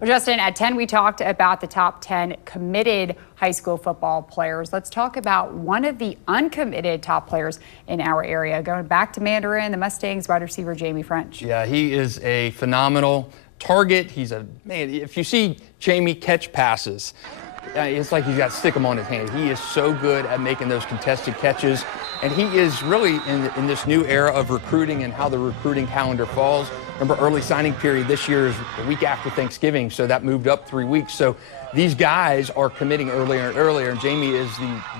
Well, Justin, at 10, we talked about the top 10 committed high school football players. Let's talk about one of the uncommitted top players in our area. Going back to Mandarin, the Mustangs wide receiver Jamie French. Yeah, he is a phenomenal target. He's a man. If you see Jamie catch passes, it's like he's got to stick them on his hand. He is so good at making those contested catches. And he is really in this new era of recruiting and how the recruiting calendar falls. Remember, early signing period this year is the week after Thanksgiving, so that moved up 3 weeks. So these guys are committing earlier and earlier, and Jamie is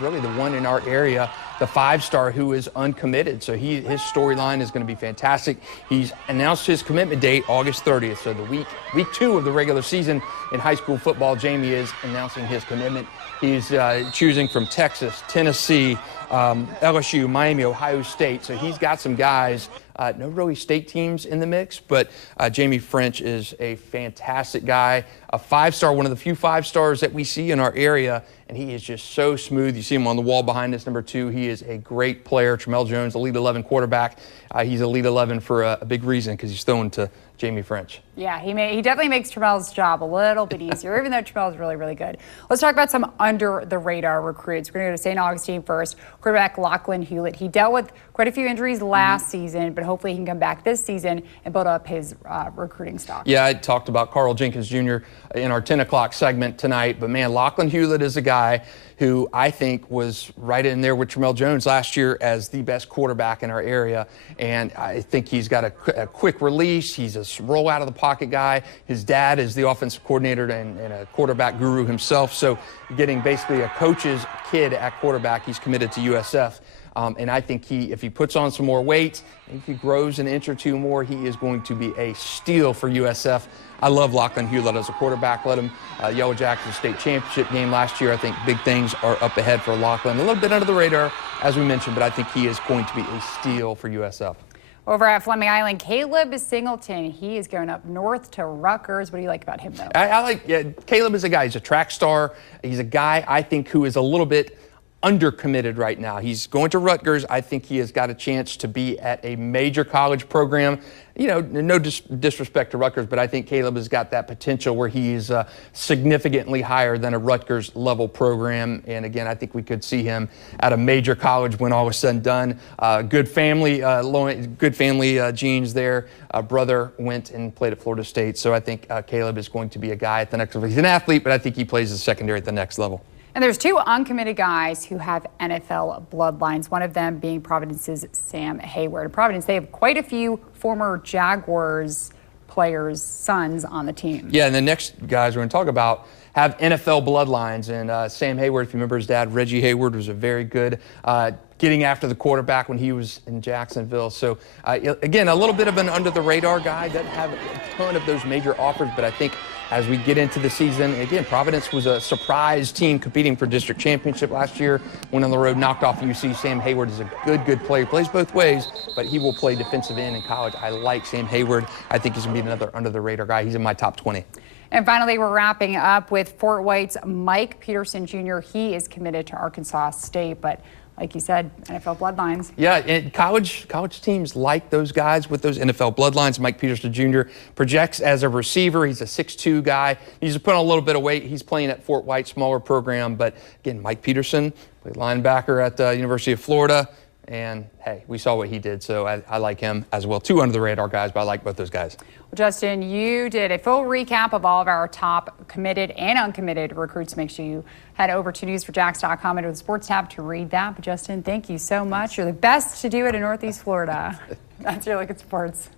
really the one in our area, the 5-star who is uncommitted. So his storyline is going to be fantastic. He's announced his commitment date August 30th. So the week 2 of the regular season in high school football, Jamie is announcing his commitment. He's choosing from Texas, Tennessee, LSU, Miami, Ohio State. So he's got some guys, no really state teams in the mix, but Jamie French is a fantastic guy, a 5-star, one of the few 5-stars that we see in our area, and he is just so smooth. You see him on the wall behind us, number 2. He is a great player. Tramel Jones, Elite 11 quarterback. He's Elite 11 for a big reason because he's throwing to Jamie French. Yeah, he definitely makes Tramel's job a little bit easier, even though Tramel is really, really good. Let's talk about some under-the-radar recruits. We're going to go to St. Augustine first. Quarterback Lachlan Hewlett. He dealt with quite a few injuries last season, but hopefully he can come back this season and build up his recruiting stock. Yeah, I talked about Carl Jenkins Jr. in our 10 o'clock segment tonight, but man, Lachlan Hewlett is a guy who I think was right in there with Tramel Jones last year as the best quarterback in our area, and I think he's got a quick release. He's a roll out of the pocket guy. His dad is the offensive coordinator and a quarterback guru himself, so getting basically a coach's kid at quarterback, he's committed to USF. And I think if he puts on some more weight, if he grows an inch or two more, he is going to be a steal for USF. I love Lachlan Hewlett as a quarterback. Led him Yellow Jackets state championship game last year. I think big things are up ahead for Lachlan. A little bit under the radar, as we mentioned, but I think he is going to be a steal for USF. Over at Fleming Island, Caleb Singleton. He is going up north to Rutgers. What do you like about him, though? Caleb is a guy. He's a track star. He's a guy, I think, who is a little bit undercommitted right now. He's going to Rutgers. I think he has got a chance to be at a major college program. You know, no disrespect to Rutgers, but I think Caleb has got that potential where he's significantly higher than a Rutgers level program. And again, I think we could see him at a major college when all is said and done. Good family genes there. Brother went and played at Florida State. So I think Caleb is going to be a guy at the next level. He's an athlete, but I think he plays the secondary at the next level. And there's 2 uncommitted guys who have NFL bloodlines, one of them being Providence's Sam Hayward. Providence, they have quite a few former Jaguars players' sons on the team. Yeah, and the next guys we're going to talk about have NFL bloodlines. And Sam Hayward, if you remember his dad, Reggie Hayward, was a very good getting after the quarterback when he was in Jacksonville. So, again, a little bit of an under-the-radar guy. Doesn't have a ton of those major offers, but I think as we get into the season, again, Providence was a surprise team competing for district championship last year. Went on the road, knocked off UC. Sam Hayward is a good player. Plays both ways, but he will play defensive end in college. I like Sam Hayward. I think he's going to be another under-the-radar guy. He's in my top 20. And finally, we're wrapping up with Fort White's Mike Peterson Jr. He is committed to Arkansas State, but like you said, NFL bloodlines. Yeah, and college teams like those guys with those NFL bloodlines. Mike Peterson Jr. projects as a receiver. He's a 6'2" guy. He's put on a little bit of weight. He's playing at Fort White, smaller program. But again, Mike Peterson played linebacker at the University of Florida. And hey, we saw what he did, so I like him as well. 2 under-the-radar guys, but I like both those guys. Well, Justin, you did a full recap of all of our top committed and uncommitted recruits. Make sure you head over to news4jax.com and to the sports tab to read that. But Justin, thank you so much. You're the best to do it in Northeast Florida. That's your look at sports.